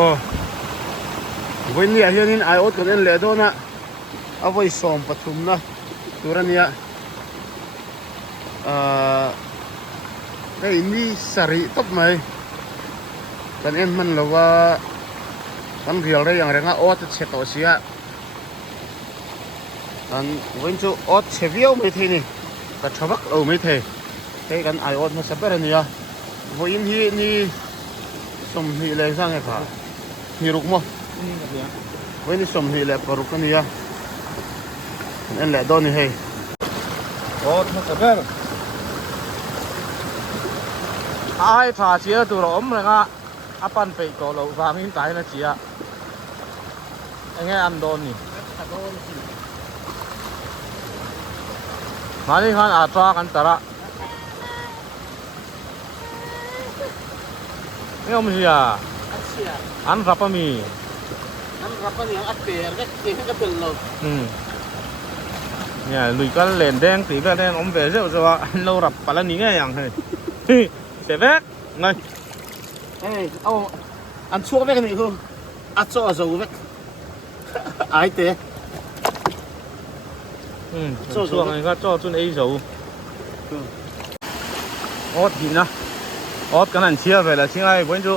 วันนี้เฮียนี่ไอโอ๊ตกันเองเลยโดนะเอาไว้ส่งปฐุมนะตัวนี้ไอ้นี่สริตบไหมกันเองมันเราว่ากันเรียลได้อย่างไรงั้นโอ๊ตเช็ดตัวเสียกันวันจูโอ๊ตเชฟเวียวไม่ทีนี่กันชาวบ้านเอาไม่ทีไอ้กันไอโอ๊ตมาสับเปอร์นี่อ่ะวันนี้นี่สมหีเลยสร้างไงครับฮีรุกมั้งวันนี้สมหีเลยปรุกันนี่อ่ะนั่นแหละโดนนี่ให้โอ๊ตมาสับเปอร์ไอ้ถ่าเชียตัวเราเลยก็อาปันไปตัวเราฟาร์มิงตายนะเชียไอ้เงี้ยอันโดนนี่มาที่ข้างอาตรากันตระนี่อมเชียอันรับมีอันรับนี่อัดเปียร์เล็กที่ก็เป็นเราเนี่ยลุยกันเล่นแดงตีกันแดงอมเบลเซลจะว่าเรารับปลาหนีไงอย่างเฮ้ยเสร็จแล้วไงเอ้เอาอันชั่วเวกนี่คืออัดชั่วชั่วเวกไอ้เตะช่วงนี้ก็จ่อจุนไอ้โซ่โอ๊ตกินนะโอ๊ตกันนั่นเชียร์ไปแล้วชิงไอ้บนจู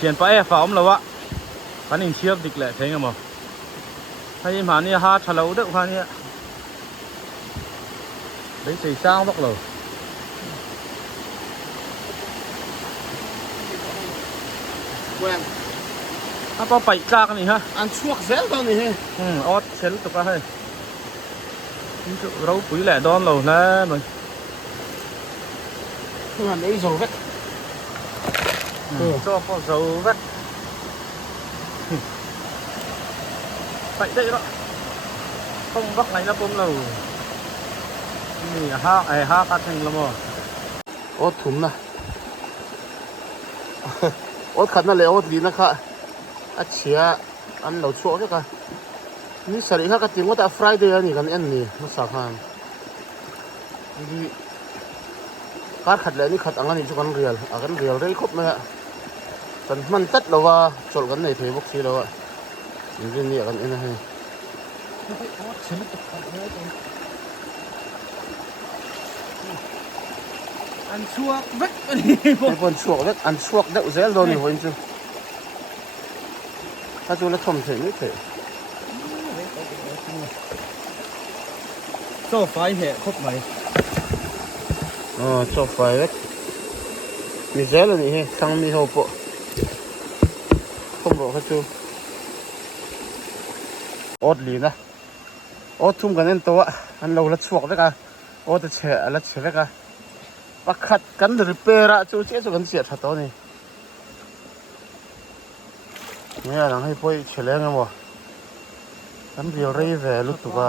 เขียนไปฝ่าอมแล้ววะพันนี่เชียร์ดิกแหละใช่ไหมมั้งถ้ายิ่งผ่านนี่ฮาชะลาวเด็กผ่านนี่ได้สี่สามบักเลยเว้ยถ้าพอไปจากนี่ฮะอันชั่วเซลตอนนี้โอ๊ตเชลตุกะให้เราปุ๋ยแหละดอนเรานะมันมันไอ้โซ่เวกcho có dấu vết vậy đấy đó không bắt này nó cũng lâuนี่ha cắt thành lắm rồi โอ๊ตถุ่มนะโอ๊ตขัดนั่นเลยโอ๊ตดีนะคะอัดเชียอันเราชั่วใช่กันนี่สริค่ะก็จริงว่าแต่ฟรายเดย์นี่กันเอ็นนี่มาสักพันนี่การขัดเลยนี่ขัดอันนี้จุกันเรียลอันเรียลได้ครบไหมฮะแต่มันตัดเราว่าจดกันในเทปซีเราอะนี่นี่กันเอ็นให้อันชั่วเวกไอ้คนชั่วเวกอันชั่วเด็กเซลโดนอยู่วันจูถ้าจูแล้วทำเสร็จไม่เสร็จโซ่ไฟเหะครบไหมโซ่ไฟเวกมีเซลล์นี่ทั้งมีหัวโปะผมบอกเขาจูโอ๊ตลีนะโอ๊ตทุ่มกันนั่นตัวอันเราละชั่วเวกอะโอ๊ตจะเฉะละเฉะเวกอะปักขัดกันหรือเปล่าจูเชี่ยจูกันเสียทัดตัวนี่เนี่ยหลังให้พ่อเฉลยกันบ่กันเรียวเรียแหวลุตุกะ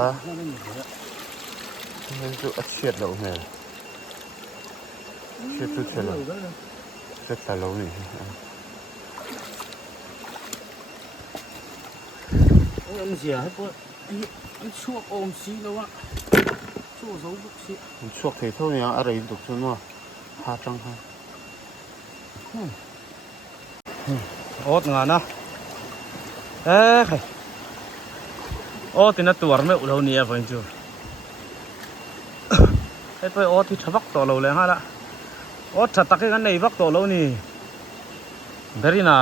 มันจูอัดเฉียดเราเนี่ยเฉียดจุดเฉลยเฉียดแต่เรานี่อันเสียให้พวกอันชั่วโอมซีแล้ววะชั่วโซ่บุกซีมันชั่วเท่านี้อะไรตุกชนวะหาจังฮะโอ๊ตงานนะเอ้ยโอ๊ตที่น่าตัวไม่อุดเอาเนี่ยเพื่อนจูไอ้ตัวโอ๊ตที่ชักตัวเราเลยฮะละโอ๊ตชักตะกี้กันในวักตัวเรานี่เบรีน่า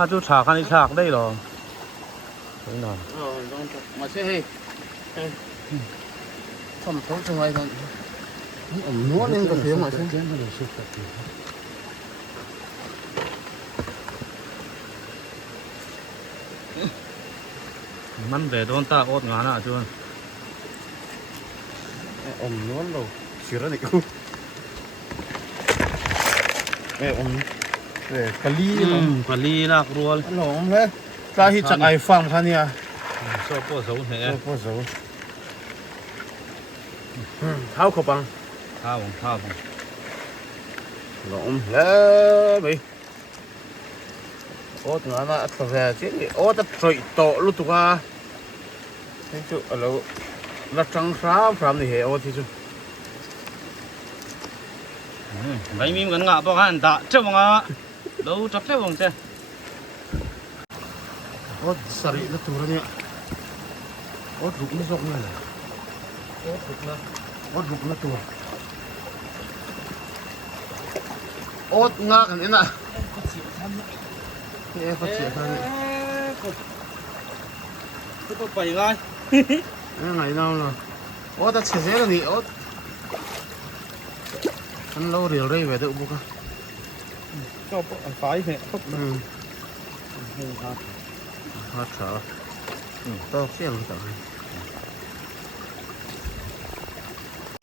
ข้าจูฉากกันอีฉากได้หรอไม่นอนมาเช่ให้ทำท้องจังไงกันนัวนึงก็เสียมาเช่มันเดือดตาโอ๊ตงานอ่ะจูนนัวเราเสียแล้วนี่กูกะลีกะลีลากรัวหลงเลยตาที่จากไอ้ฟังท่านเนี่ยชอบพวกเสาเนี่ยชอบพวกเสาเท้าขบังข้าวหลงแล้วไปโอ๊ตงานน่ะตัวแรกที่โอ๊ตจะปล่อยโตลุตุกะที่จุเราละจังสาวพรำนี่เหรอโอ๊ตที่จุ mấy miếng gần ngã bao han đã chơi bằng à đâu chắc chơi bằng chơi โอ๊ตสริละตัวเนี่ยโอ๊ตลุกไม่ซกเลย โอ้ถูกนะ โอ๊ตลุกละตัวโอ๊ตงากันนี่นะนี่เขาเสียกันนี่ cái tôi bảy gai นี่ไงน้องเนาะโอ๊ตจะเสียกันนี่โอ๊ตอันเราเรียวเร่ไปเถอะบุกอ่ะ cho ăn phái này không ฮัทเหรอต้องเสียงต่อ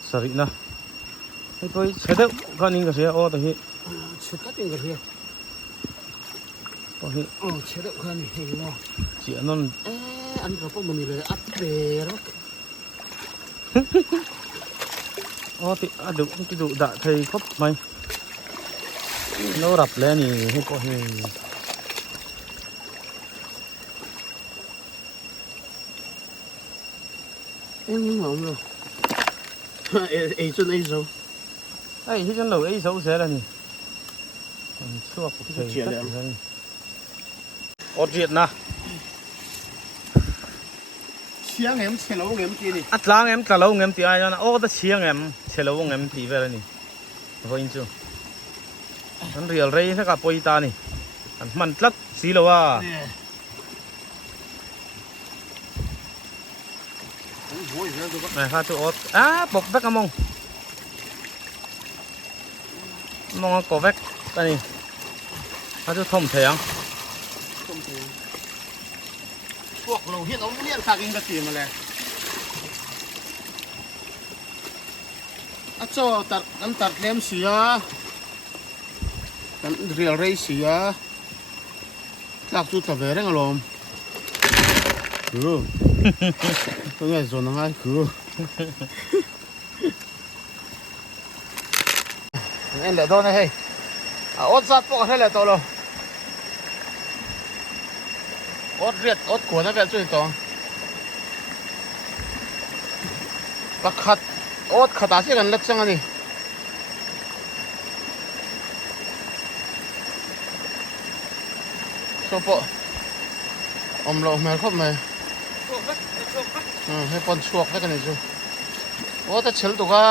sari na hay tôi sẽ được con nhìn cái xe ô tôi hi เช็ดกันกันเถอะ tôi hi อ๋อเช็ดกันนี่เห็นไหม chị nó อันเราพวกมันนี่เลยอัดเบรก ô thì được cái đủ đã thầy khóc mày nó đập lên thì hay có hi เอ้ยงงเลยไอ้จนไอ้โซ่ ấy cái chân đầu ấy xấu xé là gì xua của thầy chuyện tất đấy. cả này ô chuyện na เชียงเอ็มเชลโลเอ็มจีนี่ ắt lang em cả lâu em thì ai cho ô ta chiang em chế lâu em thì về này vô in chưa anh real rây thế cả poi ta này anh man lắc xí lâu à โอ้ยเรื่องตัวก็ này pha chỗ ốt à bọc vét mong mong có vét đây này pha chỗ thông thể không พวกเราเห็นเอาเลี้ยงสักอิงกะตีมาเลยอ่ะโจตัดกันตัดเลี้ยมเสียกันเรียลเรย์เสียหลักจุดตะเวรงอารมณ์คือตัวใหญ่ส่วนนั้นไงคือนี่แหละตัวนี้เฮ้ยอดสัตว์พวกนี้แหละตัวเราอดเรียดอดขวดนั่นเป็นช่วยตัวปักขัดอดขัดอาชีพกันเล็กจังอันนี้ชอบปะอมเราแม่ครบไหมให้ปนชวกให้กันนี่จูโอ้แต่เฉลตัวก็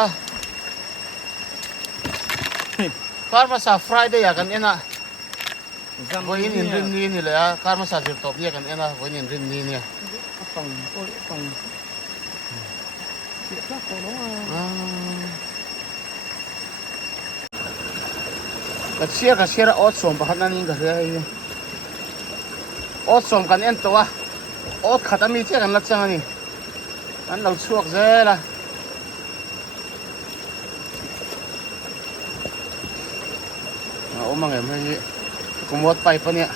การมาซาฟรายได้อย่างกันเองนะ วันนี้รินนี่นี่เลยอ่ะการมาสาธิตตบเนี่ยกันเองนะวันนี้รินนี่เนี่ย phòng tôi phòng chuyện khác của nó ก็เชียร์ออดส่งประหัตนั่นนี่ก็คือไอ้ออดส่งกันเองตัวออดขัดมีเจ้ากันลักษณะนี่อันเราช่วงเจ้ละโอ้มังเอ็มนี่กูมดไปปะเนี่ย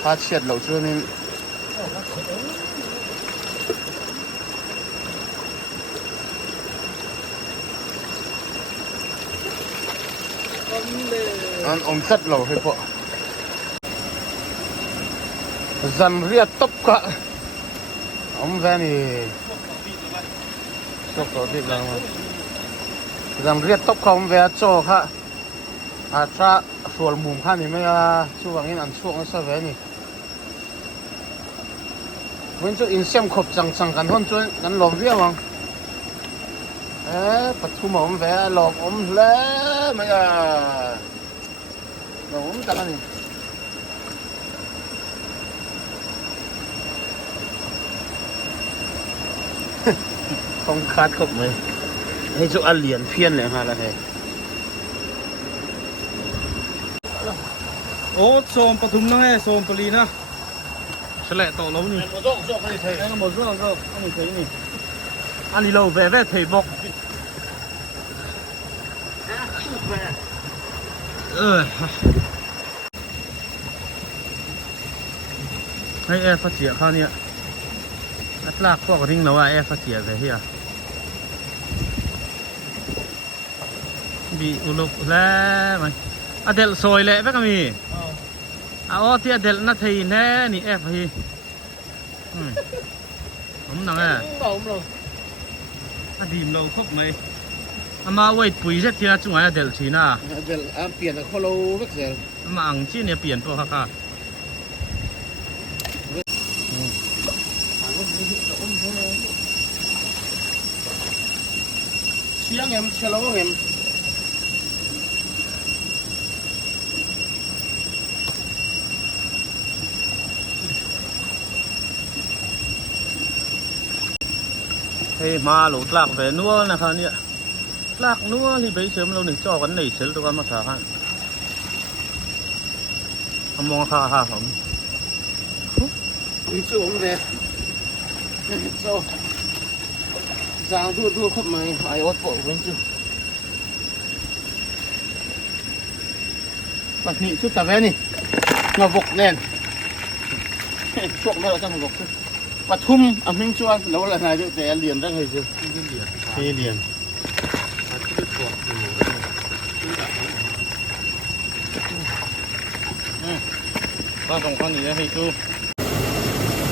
พาเชียดเราช่วงนี้อันอมสัตเราให้พอจันเรียตบกะอมแวนี่ตบตัวที่เราจันเรียตบกะอมแวโจค่ะอาจจะส่วนมุมข้างนี้ไม่ช่วงนี้อันช่วงนี้เวนี่วันจุดอินเสียมขบจังกันหุ่นจุดกันหลอมเรียวังปัดทุ่มอมแวหลอมอมแล้วไม่หลอมจังนี่ต้องคัดขบไหมให้จุดอันเหรียญเพี้ยนเลยฮะละเฮ้ ô xômปทุมนั่งไงxômปลีนะเฉลยต่อแล้วนี่ một rộng rộng này thầy cái một rộng rộng anh thấyนี่อันนี้เราvề về thầy bọcให้แอร์ฟ้าเสียข้าวเนี่ยอัตลากพวกริงแล้วว่าแอร์ฟ้าเสียไปเฮียบีอุลุกแล้วไหมอเดลซอยแหละแม่ก็มีอ๋อที่อเดลน่าทีแน่นี่แอร์พี่ผมหนังอ่ะ bầu rồi ดีมเราครบไหม ama wait pui zet thia chunga del thina del am pian a kholo vek zel ama ang chi ne pian po ha ka siang em chelo em hey ma lo tlak ve nuo na kha ni tlak nuo hi be sem lo ni cho kan nei sel to kan ma sa kha among kha ha hom đi chỗ ông về sao giang đua khắp mày ai ót bộ bên chứ bật nhị chút tà vé nè ngọc vục đèn chuộng nó trong ngọc vục bật thum à minh chuan lâu là này được để liền ra người chứ thì liền ba tong khan ni he chu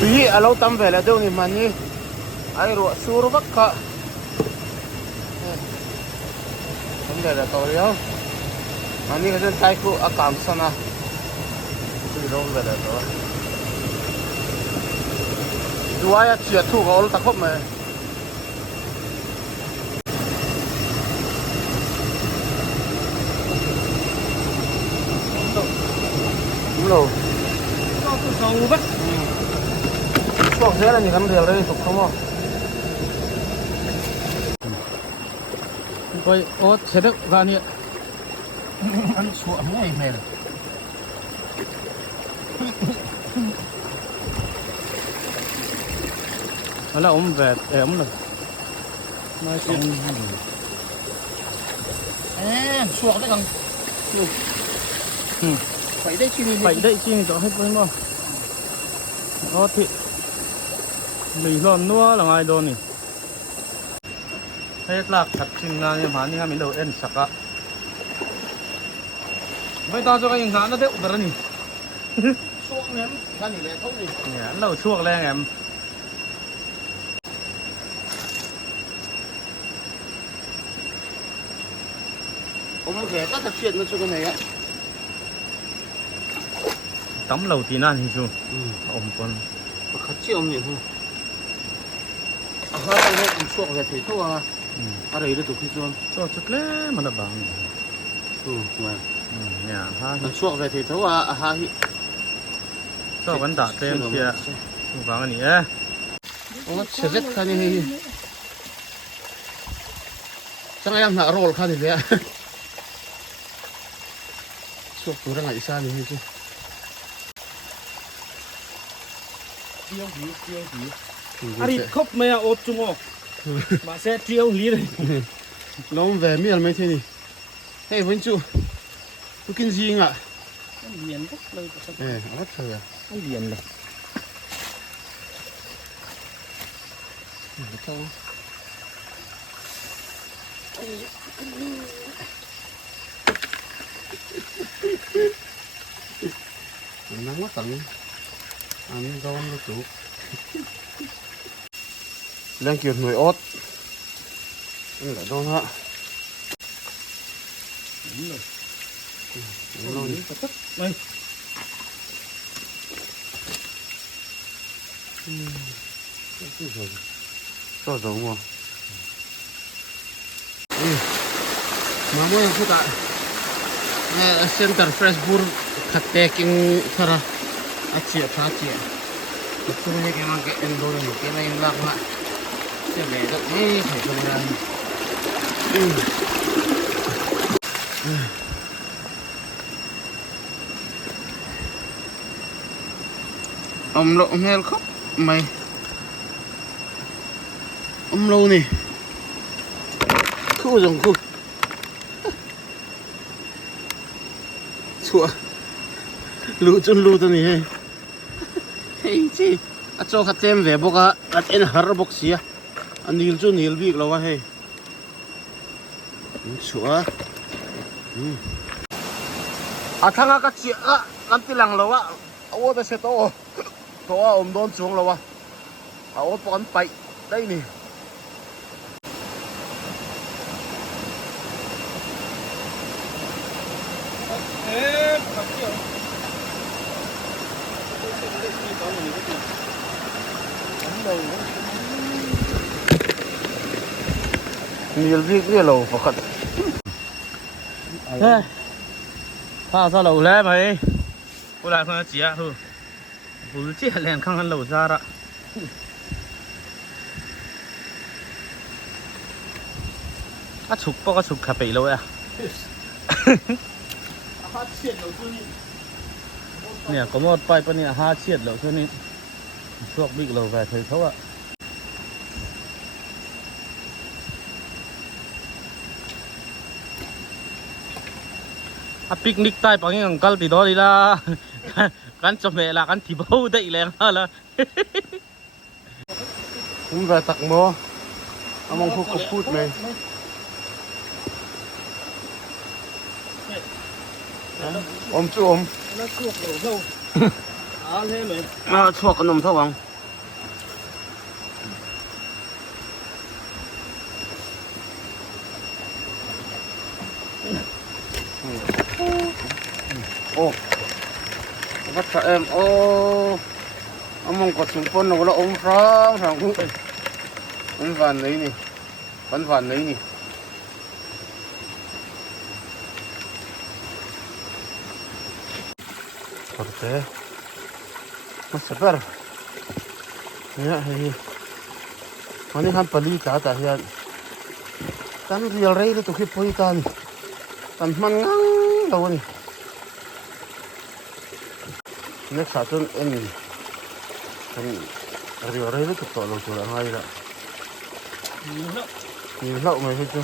tuy à lâu tâm về là đâu thì mà nhỉ ai ruột sur bắc cả vấn đề là tôi đó mà nhỉ cái dân tay của à cảm sao na tôi đâu về là tôi đuôi à chia thu gol ta khóc mày đúng rồi sâu bắt chuột thế là nhìn ăn đều đây tục không không coi ớt sẽ được ra nè ăn chuột này mềm đó là ống về ém rồi nói chuyện chuột đấy còn phải đây chi phải đấy chi cho hết với mà nó thì mình lon nua là ngay đó nè hết lạc thật chừng nào nhưng mà như mình đầu en sạc á vậy ta cho cái hình nó đeo vào nè chuột ném cái này là không gì nhá lâu chuộc lên em ông có thể các thật chuyện nó cho cái này á tắm lầu tí nan thì chú ôm con khát chiều ông nhiều không à ha đang chuột về thấy thôi à ở đây được tụi khi chuột cho chút lẽ mà nó bằng mà nhà ha chuột về thấy thôi à ha cho vẫn đã tên kia vàng này á ông sẽ rất cái này chẳng ai làm nợ roll cái này vậy chuột tôi đang nghĩ sao này chứ tiêu hí ari khóc mẹ ốp chung ô mà sẽ tiêu hí này nó về miền mấy thế này hey vẫn chú tôi kinh gì ạ anh liền rất lâu rất thời à anh liền này nắng quá tận ăn rau nó chủ đang kiệt người ớt ăn lại đâu hả đúng rồi đây cho giống mà mà mỗi lần ta center Freshburg khát taking thara achia pha chia tôi nghe cái mang cái endo này cái này lạc lại sẽ về được mấy phải không ra ông lộ heo khóc mày ông lâu nè khu dùng khu chua lú chân lú tao nè hey chi à cho khát tem về bốc à à en har bốc xia anh níl chu níl big lâu à hey chua à thằng à cái chị à làm tí lăng lâu à ô ta sẽ to to ôm đón xuống lâu à ô con bay đây nè nhiều việc nhiều lâu phải không? pha sao lẩu lẽ mày cô lại không chỉ à thôi bùi chết liền không ăn lẩu ra đó chụp bao chụp cà phê lâu à nè có một bài bên này ha chiết lẩu cho nên chuột bị lẩu về thời thấu ạ picnic tai bằng những uncle thì đó đi là cắn cho mẹ là cắn thì bâu đậy liền là Cũng về tặng mô ông không có phút này ôm chú ôm nó chuột đổ sâu thế mày nó chuột con nồng thâu không ô bắt sợ em ô ông mong có súng phun nó ôm phá thằng vẫn vàn đấy nè vẫn vàn đấy nè Corte mas super ya ini mana kan pali kata ya kan real rey itu kipoi tan man ngang daw ni next satu ini kan real rey itu to lo to la ngai la ni lo mai itu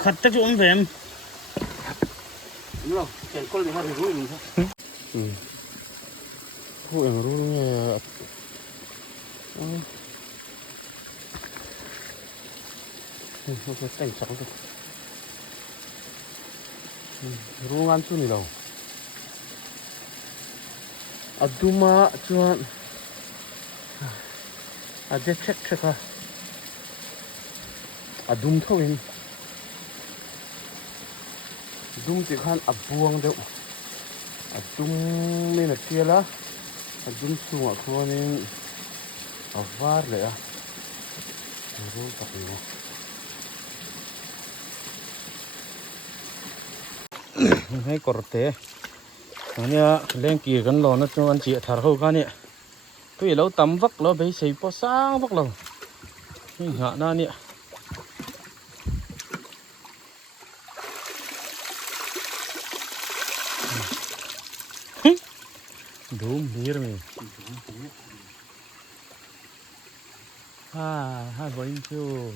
khát chắc chỗ về em đúng không chèn con thì hơi rúi mình thôi hụi rúi nghe cái cảnh trắng thôi rúi ăn chút này đâu aduma cuman ada cek ah adum thôi em adum thì khan abuang đâu adum này là kia lá adum xuống ở khu này ở var đấy à rồi tập nhiều hay corte anh lên kia gần lò nó cho anh chị thả hậu cái này tôi lâu tắm vắt lo bây giờ có sáng vắt lâu nhưng hạ na nè đúng mía rồi hai vợ in chưa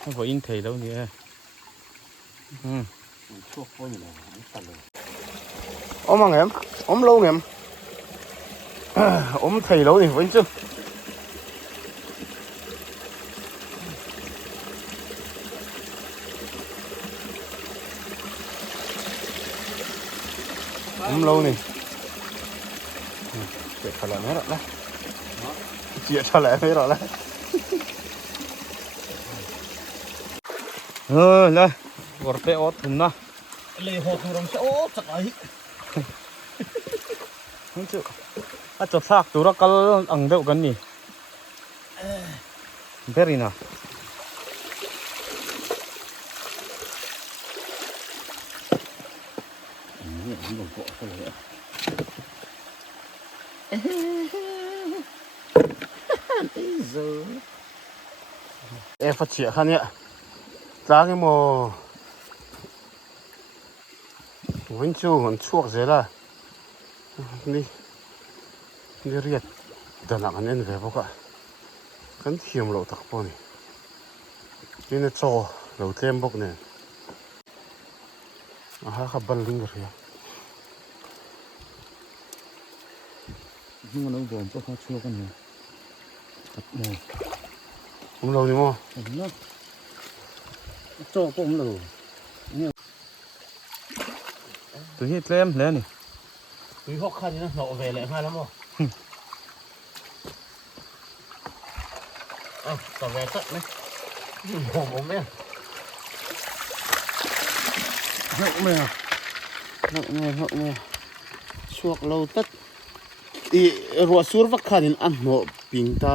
hai vợ in thầy đâu nhỉ ôm em ôm lâu em ôm thầy lâu thì vẫn chưa ôm lâu này chuyện thật là mấy rồi đấy chuyện thật là mấy rồi đấy lên gọt bé ót thùng na lấy hồ thùng sẽ ót chặt ấy không chịu chặt xác tụi nó cල් ăn đậu gần nhỉ very na em phát triển khăn nhẹ giá cái mồ vẫn chưa còn chuộc gì là đi đi riết đợt nào anh em về bao cả cái thiềm lẩu tắc bao này cái này cho lẩu thêm bốc này hai khắp bần linh rồi nhưng mà nó gồm có khó chua con này thật này không lâu đúng không nó cho cũng lâu từ hết em lên này มีหกคันนี่นะเราเวเลยมาแล้วมั้งอ่ะต่อเวสักไหมผมเนี่ยหกเมื่อช่วงเราตัดอีรัวสูรวักคันอันโนปิงตา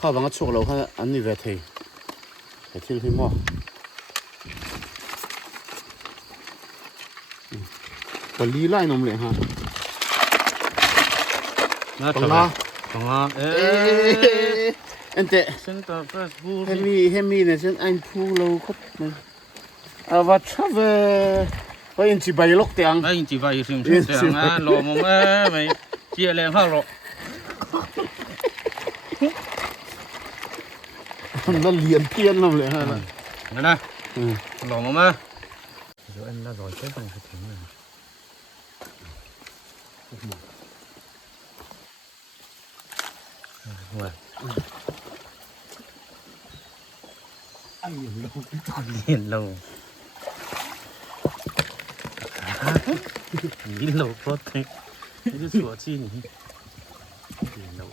ข้าวบางช่วงเราค่ะอันนี้เวทีเวทีที่มั้งก็ลีไล่นมเลยฮะ น่า ตร จะ งนั้น ตรงนั้นอันเตะ ซึ่งตัว first บู เฮมี่เนี่ยฉันอันพูเราครับมันว่าชอบว่าอินจีใบล็อกเตียง ไม่จริงๆว่าอยู่สิ่งที่เสียงอ่ะรอมาไม่เจี๋ยแรงข้าวหรอก นั่นเลียนเทียนนมเลยฮะ นั่นนะรอมาเดี๋ยวอันละร้อยเจ็ดต้องถึงเลยว้า อันนี้เรา เรียนเรานี่เราโคตรนี่จะสวดชีนี่เรียนเรา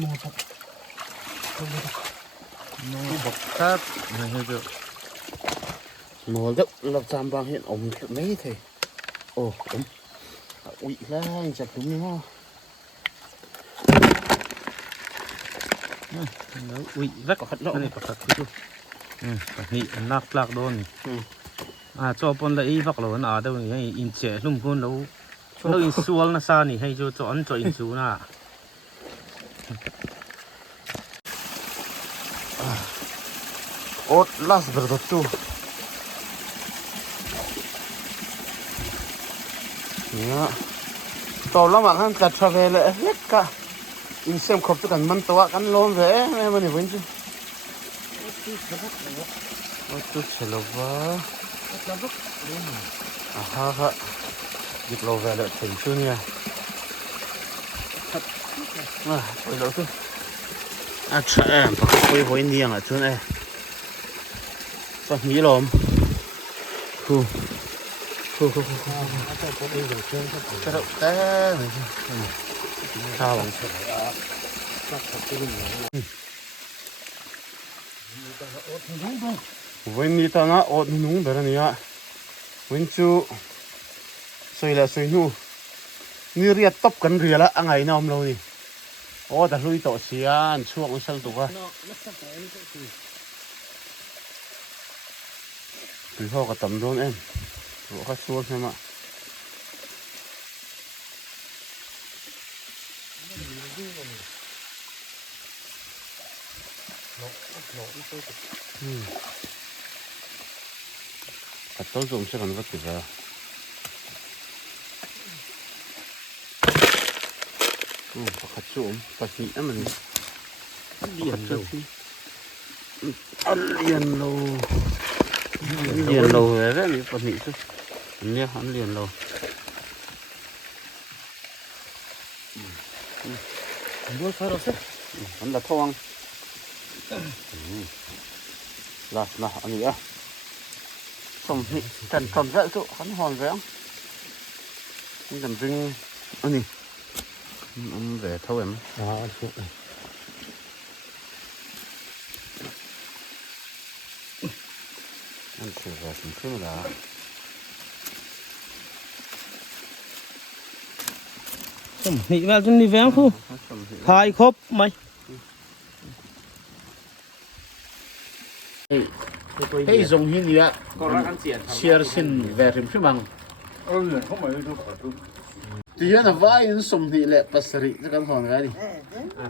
หมดครับ โน้บอกครับไม่ให้ดู หมดแล้วเราจำบางเห็นอมไม่เถอะโอ้ผมอุ้ยแล้วจับตรงนี้มั้ง แล้วอุ้ยรักก็ขัดแล้วนี่ก็ขัดดูนี่นักลากโดนจอปนละอีฟักเราหน้าเดี๋ยวนี้อินเจลุ่มพุ่นเราอินซัวนะซานี่ให้จูจอนจออินซูนะ โอ๊ตลาสเบอร์ตัวจูเนี่ยตอนละมาขั้นจัดทราเวลเล็กกะอินเซมครบทุกกันมันตัวกันล้มเว้ยไม่มันนี่เว้นจูโอ้จุดเชลวะฮะดิบโลเวลถึงชั่วเนี่ยไปแล้วสิใช่ปกติไปนี่ยังชั่วเนี่ยสักนิดลมจะรับแต่ข้าววันนี้ตอนนั้นอดนุ่งแบบนี้อ่ะวันจูสวยละสวยนู่นี่เรียกตบกันเรือละอะไรน้องเรานี่โอ้แต่ลุยต่อเสียนช่วงนั้นตัวคือพ่อก็ตำโดนเองหัวก็ชวนใช่ไหมขัดต้นสูงใช่ไหมก็ติดแล้วขัดสูงปัจจุบันมันเลียนโลเลียนโลเลยนี่ปัจจุบันเนี่ยอันเลียนโลดูซะดูสิอันละทองละนะอันนี้อ่ะสมนี่กันสมเยอะสุดขันหอนแหวนนี่กันจริงอันนี้แหวนเท่าไหร่สุดอันคือแหวนขึ้นแล้วนี่แบบนี้แหวนคู่ถ่ายครบไหม Hey dùng hình gì ạ? Chia xin về thêm phía bằng. Không phải tôi khỏi tôi. Thì là vai nó sum thì lệ pasari cho con hòn cái đi.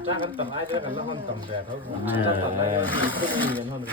Chắc cái tầm ai đấy là nó hơn tầm về thôi. Chắc tầm này không nhiều hơn.